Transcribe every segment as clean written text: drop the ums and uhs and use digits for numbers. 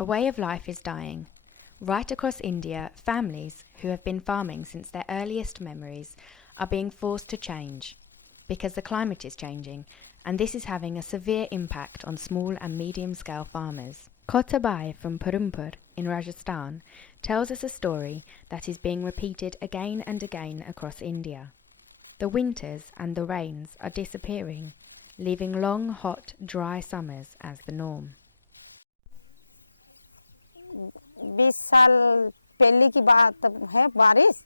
A way of life is dying. Right across India, families who have been farming since their earliest memories are being forced to change because the climate is changing, and this is having a severe impact on small and medium scale farmers. Kota Bai from Purumpur in Rajasthan tells us a story that is being repeated again and again across India. The winters and the rains are disappearing, leaving long, hot, dry summers as the norm. 20 साल पहले की बात है बारिश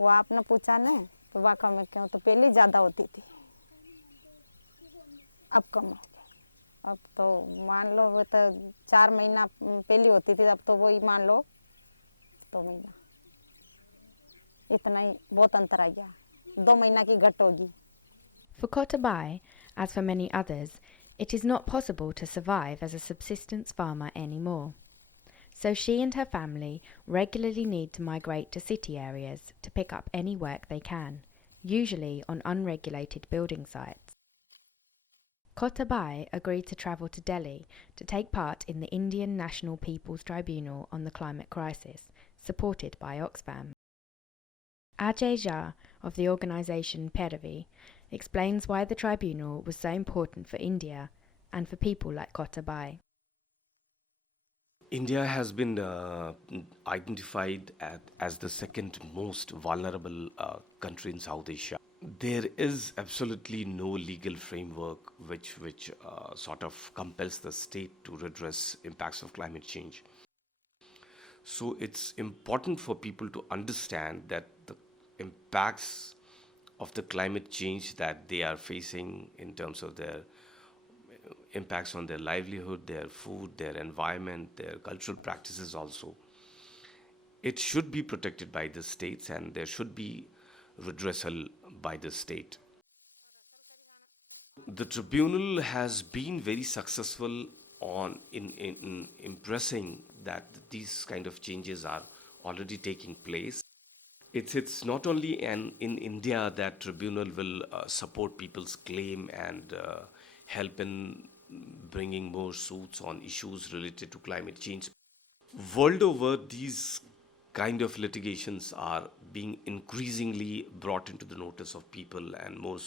वो आपने पूछा ना तो वाकई में क्यों तो पहले ज़्यादा होती थी अब कम हो गया अब तो मान लो वो तो 4 महीना पहले होती थी अब तो वही मान लो 2 महीना इतना ही बहुत अंतर आ गया 2 महीना की घट होगी For Kota Bai, as for many others, it is not possible to survive as a subsistence farmer anymore. So she and her family regularly need to migrate to city areas to pick up any work they can, usually on unregulated building sites. Kota Bai agreed to travel to Delhi to take part in the Indian National People's Tribunal on the climate crisis, supported by Oxfam. Ajay Jha of the organisation Peravi explains why the tribunal was so important for India and for people like Kota Bai. India has been identified as the second most vulnerable country in South Asia. There is absolutely no legal framework which sort of compels the state to redress impacts of climate change. So it's important for people to understand that the impacts of the climate change that they are facing in terms of their impacts on their livelihood, their food, their environment, their cultural practices also. It should be protected by the states and there should be redressal by the state. The tribunal has been very successful in impressing that these kind of changes are already taking place. It's not only in India that tribunal will support people's claim and help in bringing more suits on issues related to climate change. World over, these kind of litigations are being increasingly brought into the notice of people, and more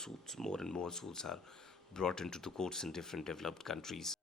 and more suits are brought into the courts in different developed countries.